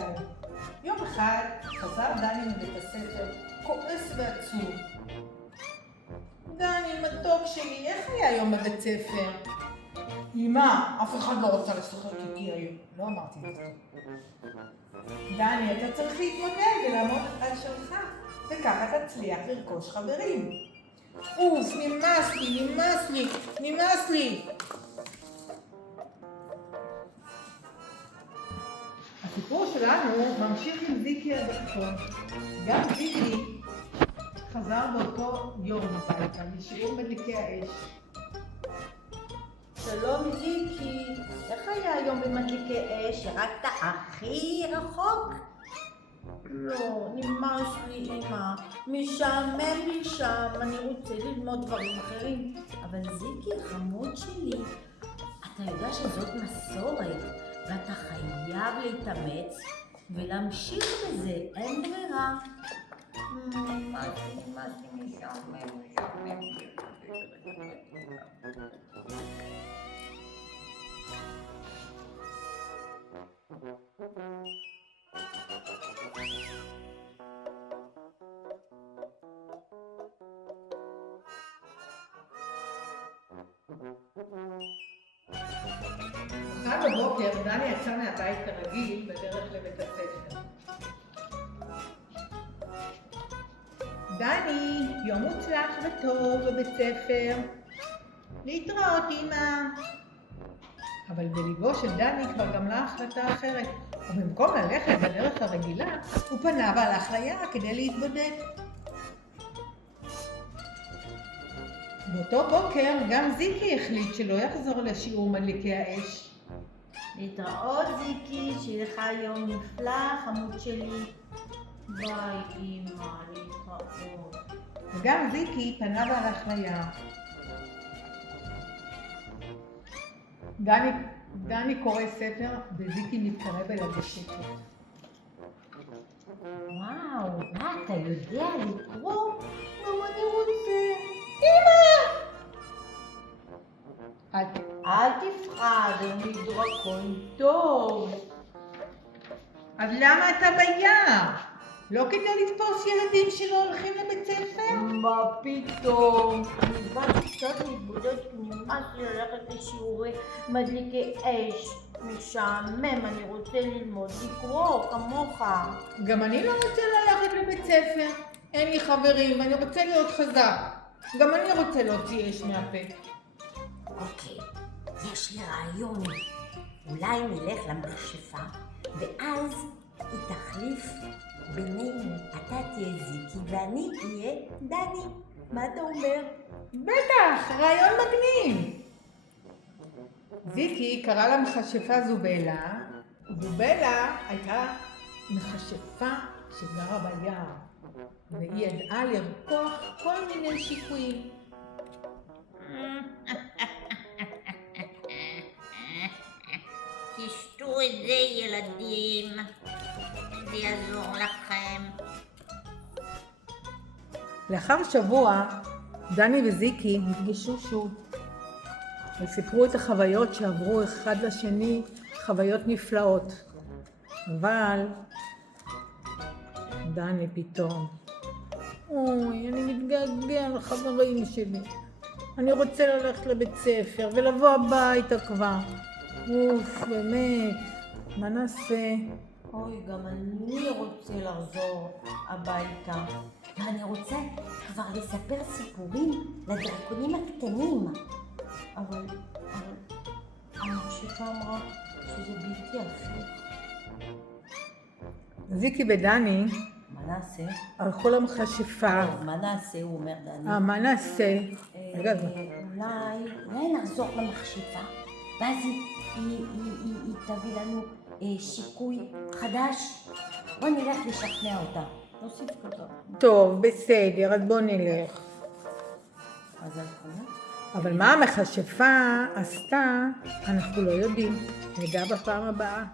לנו. יום אחד חזר דני מבית הספר, כועס ועצוב. דני, מתוק שלי, איך היה היום בבית ספר? אמא, אף אחד לא רוצה לשחק איתי היום. לא אמרתי את זה. דני, אתה צריך להתמודד ולעמוד על שלך, וככה תצליח לרכוש חברים. אוף, נמאס לי. הסיפור שלנו ממשיך עם זיקי הדקטון. גם זיקי חזר באותו יום הביתה לשיעור מדליקי האש. שלום זיקי, איך היה היום במדליקי אש? ירדת הכי רחוק? לא, נמאס לי אמא, משעמם לי שם, אני רוצה ללמוד דברים אחרים. אבל זיקי, חמוד שלי, אתה יודע שזאת מסורת, ואתה חייב להתאמץ ולהמשיך בזה, אין ברירה. נמאס לי, משעמם. מחר בבוקר דני יצא מהבית כרגיל בדרך לבית הספר. דני, יום מוצלח וטוב בבית ספר. להתראות אמא. אבל בליבו של דני כבר גמלה החלטה אחרת, ובמקום ללכת בדרך הרגילה, הוא פנה והלך ליער כדי להתבודד. באותו בוקר גם זיקי החליט שלא יחזור לשיעור מדליקי האש. להתראות זיקי, שיהיה לך יום נפלא, חמוד שלי. ביי אמא, להתראות. וגם זיקי פנה והלך ליער. דני קורא ספר וזיקי מתקרב אליו בשקט. וואו, מה אתה יודע לקרוא? גם אני רוצה. אמא! אל תפחד, אני דרקון טוב. אז למה אתה ביער? לא כדי לתפוס ילדים שלא הולכים לבית ספר? מה פתאום? אני באתי קצת להתבודד כי נמאס לי ללכת לשיעורי מדליקי אש. משעמם, אני רוצה ללמוד לקרוא כמוך. גם אני לא רוצה ללכת לבית ספר. אין לי חברים ואני רוצה להיות חזק. גם אני רוצה להוציא אש מהפה. אוקיי, יש לי רעיון. אולי נלך למכשפה ואז היא תחליף בינינו. אתה תהיה זיקי ואני אהיה דני. מה אתה אומר? בטח, רעיון מגניב. זיקי קרא למכשפה זובלה, וזובלה הייתה מכשפה שגרה ביער, והיא ידעה לרקוח כל מיני שיקויים. תשתו את זה ילדים, זה יעזור לכם. לאחר שבוע, דני וזיקי נפגשו שוב. וסיפרו את החוויות שעברו אחד לשני, חוויות נפלאות. אבל דני פתאום, אוי, אני מתגעגע לחברים שלי. אני רוצה ללכת לבית ספר ולבוא הביתה כבר. אוף, באמת, מה נעשה? אוי, גם אני רוצה לחזור הביתה. ואני רוצה כבר לספר סיפורים לדרקונים הקטנים. אבל המכשפה אמרה שזה בלתי אפשרי. זיקי ודני מה נעשה? הלכו למכשפה. מה נעשה, הוא אומר דני. מה נעשה? רגע, אולי נחזור למכשפה, ואז היא תביא לנו שיקוי חדש. בוא נלך לשכנע אותה. נוסיף כזאת. טוב, בסדר, אז בוא נלך. אז הלכו. אבל מה המכשפה עשתה, אנחנו לא יודעים. נדע בפעם הבאה.